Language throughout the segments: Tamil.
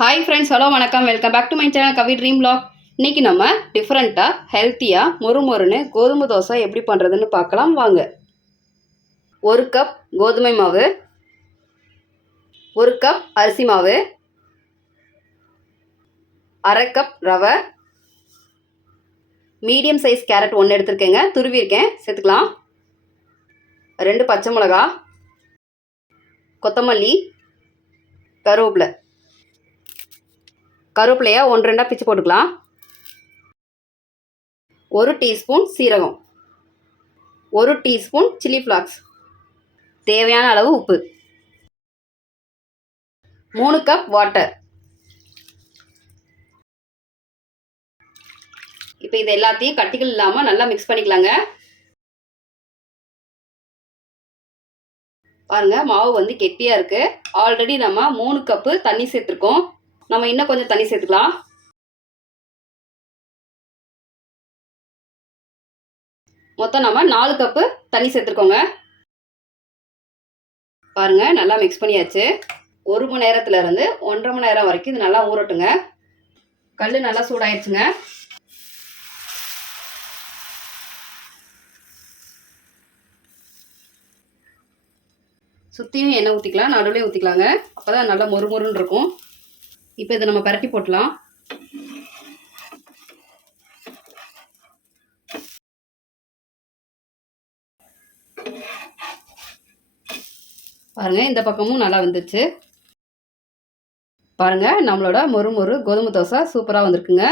ஹாய் ஃப்ரெண்ட்ஸ், ஹலோ வணக்கம். Welcome back to my channel Kavi dream vlog. இன்றைக்கி நம்ம டிஃப்ரெண்ட்டாக ஹெல்த்தியாக மொறுமொறுன்னு கோதுமை தோசை எப்படி பண்ணுறதுன்னு பார்க்கலாம் வாங்க. 1 கப் கோதுமை மாவு, 1 கப் அரிசி மாவு, 1/2 கப் ரவை, மீடியம் சைஸ் கேரட் 1 எடுத்துருக்கேங்க, துருவிருக்கேன், சேர்த்துக்கலாம். 2 பச்சை மிளகா, கொத்தமல்லி, கருவேப்பிலையை 1-2 பிச்சு போட்டுக்கலாம். 1 டீஸ்பூன் சீரகம், 1 டீஸ்பூன் சில்லி ஃப்ளாக்ஸ், தேவையான அளவு உப்பு, 3 கப் வாட்டர். இப்போ இது எல்லாத்தையும் கட்டிகள் இல்லாமல் நல்லா மிக்ஸ் பண்ணிக்கலாங்க. பாருங்கள், மாவு வந்து கெட்டியாக இருக்குது. ஆல்ரெடி நம்ம 3 கப்பு தண்ணி சேர்த்துருக்கோம். நம்ம இன்னும் கொஞ்சம் தண்ணி சேர்த்துக்கலாம். மொத்தம் நம்ம 4 கப்பு தண்ணி சேர்த்துருக்கோங்க. பாருங்கள், நல்லா மிக்ஸ் பண்ணியாச்சு. 1 மணி நேரத்துலேருந்து 1.5 மணி நேரம் வரைக்கும் இது நல்லா ஊறட்டுங்க. கல் நல்லா சூடாயிடுச்சுங்க. சுற்றியும் எண்ணெய் ஊற்றிக்கலாம், நடுவுலையும் ஊற்றிக்கலாங்க. அப்போ தான் நல்லா மொறுமொறுன்னு இருக்கும். இப்போ இதை நம்ம பரட்டி போட்டலாம். பாருங்கள், இந்த பக்கமும் நல்லா வந்துச்சு. பாருங்கள், நம்மளோட மொறுமொறு கோதுமை தோசை சூப்பராக வந்திருக்குங்க.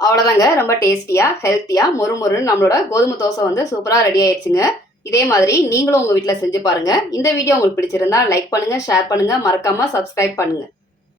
அவ்வளோதாங்க, ரொம்ப டேஸ்டியாக ஹெல்த்தியாக மொறுமொறுன்னு நம்மளோட கோதுமை தோசை வந்து சூப்பராக ரெடி ஆயிடுச்சுங்க. இதே மாதிரி நீங்களும் உங்கள் வீட்டில் செஞ்சு பாருங்கள். இந்த வீடியோ உங்களுக்கு பிடிச்சிருந்தா லைக் பண்ணுங்கள், ஷேர் பண்ணுங்கள், மறக்காமல் சப்ஸ்கிரைப் பண்ணுங்கள்.